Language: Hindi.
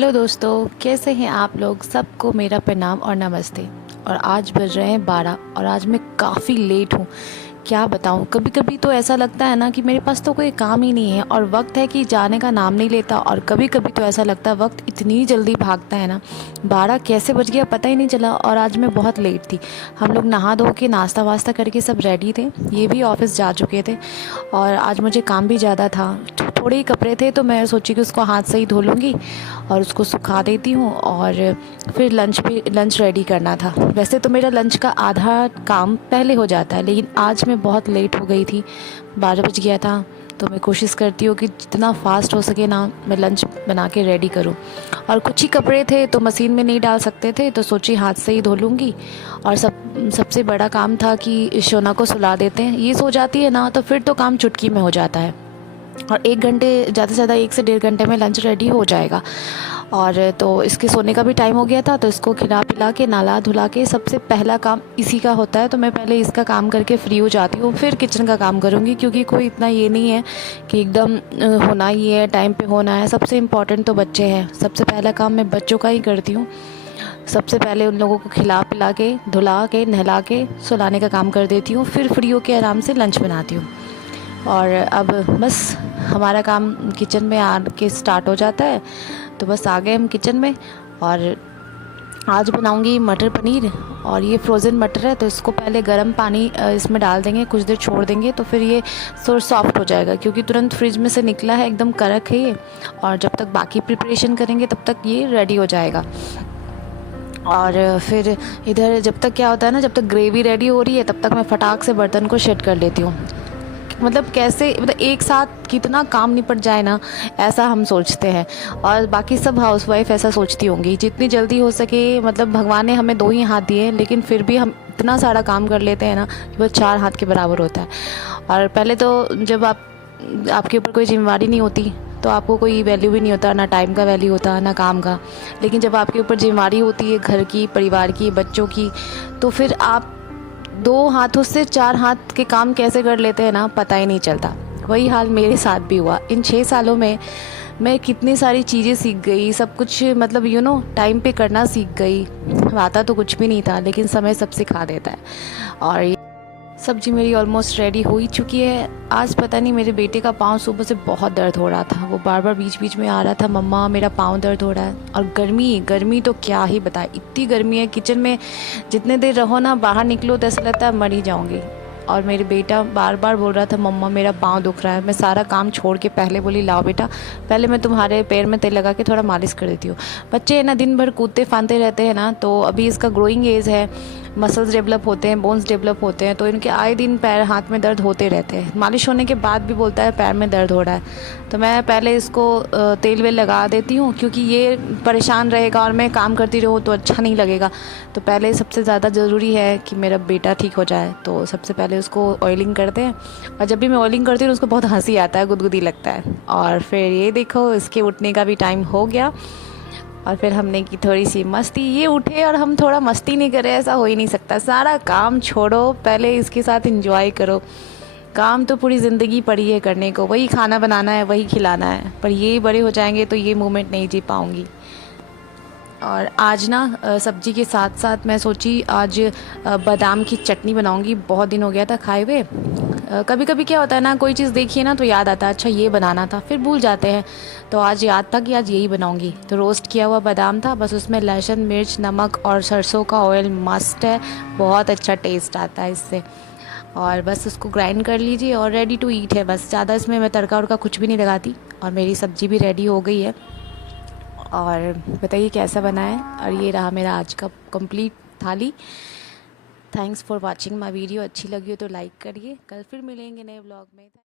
हेलो दोस्तों, कैसे हैं आप लोग। सबको मेरा प्रणाम और नमस्ते। और आज बज रहे हैं 12 और आज मैं काफ़ी लेट हूँ। क्या बताऊँ, कभी कभी तो ऐसा लगता है ना कि मेरे पास तो कोई काम ही नहीं है और वक्त है कि जाने का नाम नहीं लेता। और कभी कभी तो ऐसा लगता है वक्त इतनी जल्दी भागता है ना, 12 कैसे बज गया पता ही नहीं चला। और आज मैं बहुत लेट थी। हम लोग नहा धो के नाश्ता वास्ता करके सब रेडी थे, ये भी ऑफिस जा चुके थे। और आज मुझे काम भी ज़्यादा था, थोड़े ही कपड़े थे तो मैं सोची कि उसको हाथ से ही धो लूँगी और उसको सुखा देती हूँ। और फिर लंच रेडी करना था। वैसे तो मेरा लंच का आधा काम पहले हो जाता है, लेकिन आज मैं बहुत लेट हो गई थी, 12 बज गया था। तो मैं कोशिश करती हूँ कि जितना फास्ट हो सके ना मैं लंच बना के रेडी करूँ। और कुछ ही कपड़े थे तो मशीन में नहीं डाल सकते थे, तो सोची हाथ से ही धो लूँगी। और सबसे बड़ा काम था कि शोना को सुला देते हैं, ये सो जाती है ना तो फिर तो काम चुटकी में हो जाता है। और 1 घंटे, ज़्यादा से ज़्यादा 1 से 1.5 घंटे में लंच रेडी हो जाएगा। और तो इसके सोने का भी टाइम हो गया था, तो इसको खिला पिला के नहला धुला के सबसे पहला काम इसी का होता है। तो मैं पहले इसका काम करके फ्री हो जाती हूँ, फिर किचन का काम करूँगी, क्योंकि कोई इतना ये नहीं है कि एकदम होना ही है, टाइम पे होना है। सबसे इम्पॉर्टेंट तो बच्चे हैं, सबसे पहला काम मैं बच्चों का ही करती हूँ। सबसे पहले उन लोगों को खिला पिला के धुला के नहला के सुलाने का काम कर देती हूँ, फिर फ्री होके आराम से लंच बनाती हूँ। और अब बस हमारा काम किचन में आके स्टार्ट हो जाता है। तो बस आ गए हम किचन में। और आज बनाऊंगी मटर पनीर। और ये फ्रोज़न मटर है, तो इसको पहले गर्म पानी इसमें डाल देंगे, कुछ देर छोड़ देंगे तो फिर ये सॉफ्ट हो जाएगा, क्योंकि तुरंत फ्रिज में से निकला है, एकदम कड़क है ये। और जब तक बाकी प्रिपरेशन करेंगे तब तक ये रेडी हो जाएगा। और फिर इधर जब तक क्या होता है ना, जब तक ग्रेवी रेडी हो रही है तब तक मैं फटाक से बर्तन को सेट कर लेती हूँ। मतलब कैसे, मतलब एक साथ कितना काम निपट जाए ना, ऐसा हम सोचते हैं। और बाकी सब हाउसवाइफ ऐसा सोचती होंगी, जितनी जल्दी हो सके। मतलब भगवान ने हमें 2 ही हाथ दिए हैं, लेकिन फिर भी हम इतना सारा काम कर लेते हैं ना कि वो 4 हाथ के बराबर होता है। और पहले तो जब आपके ऊपर कोई जिम्मेवारी नहीं होती तो आपको कोई वैल्यू भी नहीं होता, ना टाइम का वैल्यू होता ना काम का। लेकिन जब आपके ऊपर जिम्मेवारी होती है घर की, परिवार की, बच्चों की, तो फिर आप 2 हाथों से 4 हाथ के काम कैसे कर लेते हैं ना, पता ही नहीं चलता। वही हाल मेरे साथ भी हुआ। इन 6 सालों में मैं कितनी सारी चीज़ें सीख गई, सब कुछ मतलब टाइम पे करना सीख गई। आता तो कुछ भी नहीं था, लेकिन समय सब सिखा देता है। और ये सब्जी मेरी ऑलमोस्ट रेडी हो ही चुकी है। आज पता नहीं मेरे बेटे का पाँव सुबह से बहुत दर्द हो रहा था, वो बार बार बीच बीच में आ रहा था, मम्मा मेरा पाँव दर्द हो रहा है। और गर्मी तो क्या ही बताए, इतनी गर्मी है किचन में। जितने देर रहो ना, बाहर निकलो तो ऐसा लगता है मर ही जाऊँगी। और मेरे बेटा बार बार बोल रहा था, मम्मा मेरा पाँव दुख रहा है। मैं सारा काम छोड़ के पहले बोली, लाओ बेटा पहले मैं तुम्हारे पैर में तेल लगा के थोड़ा मालिश कर देती हूँ। बच्चे है ना, दिन भर कूदते फांदते रहते हैं ना, तो अभी इसका ग्रोइंग एज है, मसल्स डेवलप होते हैं, बोन्स डेवलप होते हैं, तो इनके आए दिन पैर हाथ में दर्द होते रहते हैं। मालिश होने के बाद भी बोलता है पैर में दर्द हो रहा है। तो मैं पहले इसको तेल वेल लगा देती हूँ, क्योंकि ये परेशान रहेगा और मैं काम करती रहूँ तो अच्छा नहीं लगेगा। तो पहले सबसे ज़्यादा ज़रूरी है कि मेरा बेटा ठीक हो जाए, तो सबसे पहले उसको ऑयलिंग करते हैं। और जब भी मैं ऑयलिंग करती हूँ उसको बहुत हंसी आता है, गुदगुदी लगता है। और फिर ये देखो, इसके उठने का भी टाइम हो गया। और फिर हमने की थोड़ी सी मस्ती, ये उठे और हम थोड़ा मस्ती नहीं करें, ऐसा हो ही नहीं सकता। सारा काम छोड़ो, पहले इसके साथ एंजॉय करो। काम तो पूरी ज़िंदगी पड़ी है करने को, वही खाना बनाना है, वही खिलाना है, पर ये बड़े हो जाएंगे तो ये मोमेंट नहीं जी पाऊँगी। और आज ना सब्जी के साथ साथ मैं सोची आज बादाम की चटनी बनाऊंगी, बहुत दिन हो गया था खाए हुए। कभी कभी क्या होता है ना, कोई चीज़ देखिए ना तो याद आता है अच्छा ये बनाना था, फिर भूल जाते हैं। तो आज याद था कि आज यही बनाऊंगी। तो रोस्ट किया हुआ बादाम था, बस उसमें लहसुन, मिर्च, नमक और सरसों का ऑयल मस्ट है, बहुत अच्छा टेस्ट आता है इससे। और बस उसको ग्राइंड कर लीजिए और रेडी टू ईट है। बस ज़्यादा इसमें मैं तड़का वड़का कुछ भी नहीं लगाती। और मेरी सब्ज़ी भी रेडी हो गई है। और बताइए कैसा बना है। और ये रहा मेरा आज का कंप्लीट थाली। Thanks for watching my video. अच्छी लगी हो तो लाइक करिए। कल फिर मिलेंगे नए ब्लॉग में।